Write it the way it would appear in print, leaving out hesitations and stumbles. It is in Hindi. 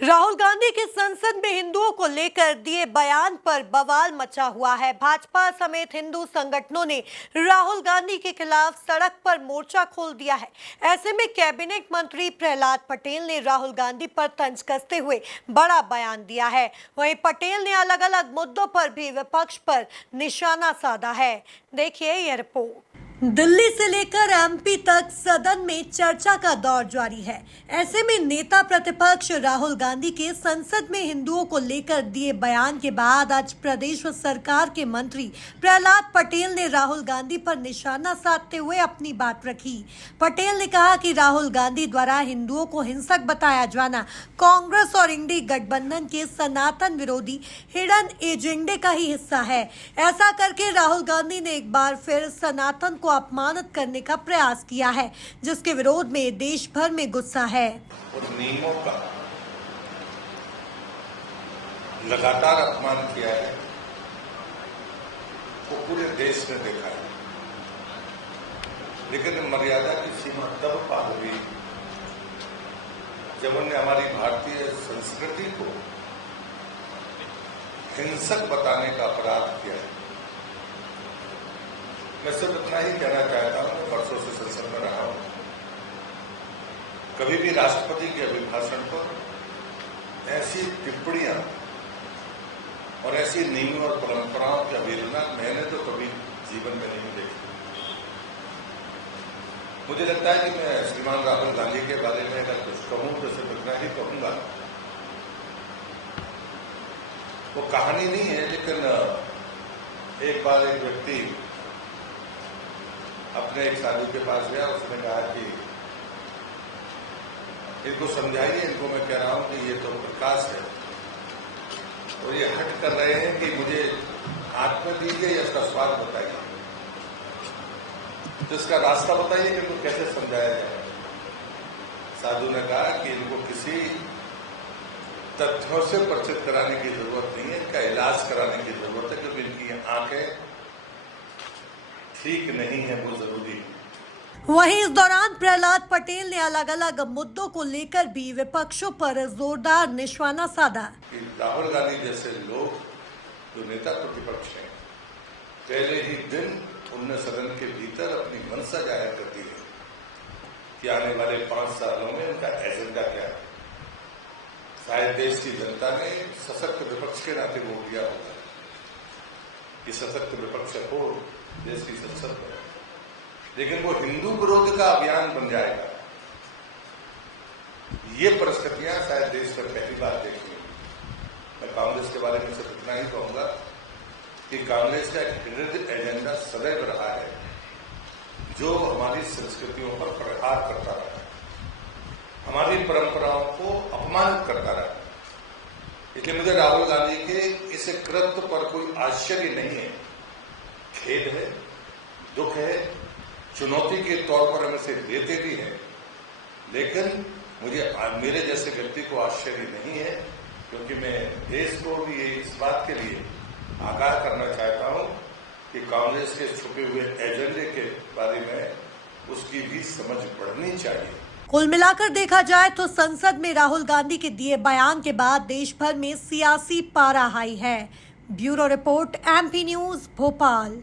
राहुल गांधी के संसद में हिंदुओं को लेकर दिए बयान पर बवाल मचा हुआ है। भाजपा समेत हिंदू संगठनों ने राहुल गांधी के खिलाफ सड़क पर मोर्चा खोल दिया है। ऐसे में कैबिनेट मंत्री प्रहलाद पटेल ने राहुल गांधी पर तंज कसते हुए बड़ा बयान दिया है। वहीं पटेल ने अलग अलग मुद्दों पर भी विपक्ष पर निशाना साधा है। देखिए यह रिपोर्ट। दिल्ली से लेकर एमपी तक सदन में चर्चा का दौर जारी है। ऐसे में नेता प्रतिपक्ष राहुल गांधी के संसद में हिंदुओं को लेकर दिए बयान के बाद आज प्रदेश सरकार के मंत्री प्रहलाद पटेल ने राहुल गांधी पर निशाना साधते हुए अपनी बात रखी। पटेल ने कहा कि राहुल गांधी द्वारा हिंदुओं को हिंसक बताया जाना कांग्रेस और इंडी गठबंधन के सनातन विरोधी हिडन एजेंडे का ही हिस्सा है। ऐसा करके राहुल गांधी ने एक बार फिर सनातन को अपमानित करने का प्रयास किया है, जिसके विरोध में देश भर में गुस्सा है। और नियमों का लगातार अपमान किया है, वो पूरे देश ने देखा है। लेकिन मर्यादा की सीमा तब पार हुई जब उन्होंने हमारी भारतीय संस्कृति को हिंसक बताने का अपराध किया है। मैं सिर्फ इतना ही कहना चाहता हूं, मैं वर्षों से संसद में रहा हूं। कभी भी राष्ट्रपति के अभिभाषण पर ऐसी टिप्पणियां और ऐसी नियमों और परंपराओं की अवहेलना मैंने तो कभी जीवन में नहीं देखी। मुझे लगता है कि मैं श्रीमान राहुल गांधी के बारे में अगर कुछ कहूं तो सिर्फ इतना ही कहूंगा। वो कहानी नहीं है, लेकिन एक बार एक व्यक्ति अपने एक साधु के पास गया। उसने कहा कि इनको समझाइए, इनको मैं कह रहा हूं कि ये तो प्रकाश है और ये हट कर रहे हैं कि मुझे हाथ में दीजिए या इसका स्वाद बताइए, तो इसका रास्ता बताइए कि इनको कैसे समझाया जाए। साधु ने कहा कि इनको किसी तथ्यों से परिचित कराने की जरूरत नहीं है, इनका इलाज कराने की जरूरत है, क्योंकि इनकी आंखें ठीक नहीं है, वो जरूरी है। वहीं इस दौरान प्रहलाद पटेल ने अलग अलग मुद्दों को लेकर भी विपक्षों पर जोरदार निशाना साधा। राहुल गांधी जैसे लोग जो नेता प्रतिपक्ष हैं, पहले ही दिन उनने सदन के भीतर अपनी मंशा जाहिर कर दी है कि आने वाले 5 सालों में उनका एजेंडा क्या है। शायद देश की जनता ने सशक्त विपक्ष के नाते वोट दिया होगा कि सशक्त विपक्ष हो देश की संसद में, लेकिन वो हिंदू विरोध का अभियान बन जाएगा। ये परिस्थितियां शायद देश में पहली बार देखी। मैं कांग्रेस के बारे में सिर्फ इतना ही कहूंगा कि कांग्रेस का एक हिडन एजेंडा सदैव रहा है, जो हमारी संस्कृतियों पर प्रहार करता रहा, हमारी परंपराओं को अपमानित करता रहा। इसलिए मुझे राहुल गांधी के इस कृत्य पर कोई आश्चर्य नहीं है, खेद है, दुख है, चुनौती के तौर पर हम इसे लेते भी हैं। लेकिन मुझे मेरे जैसे व्यक्ति को आश्चर्य नहीं है, क्योंकि मैं देश को भी इस बात के लिए आगाह करना चाहता हूं कि कांग्रेस के छुपे हुए एजेंडे के बारे में उसकी भी समझ पड़नी चाहिए। कुल मिलाकर देखा जाए तो संसद में राहुल गांधी के दिए बयान के बाद देश भर में सियासी पारा हाई है। Bureau report, MP news, Bhopal.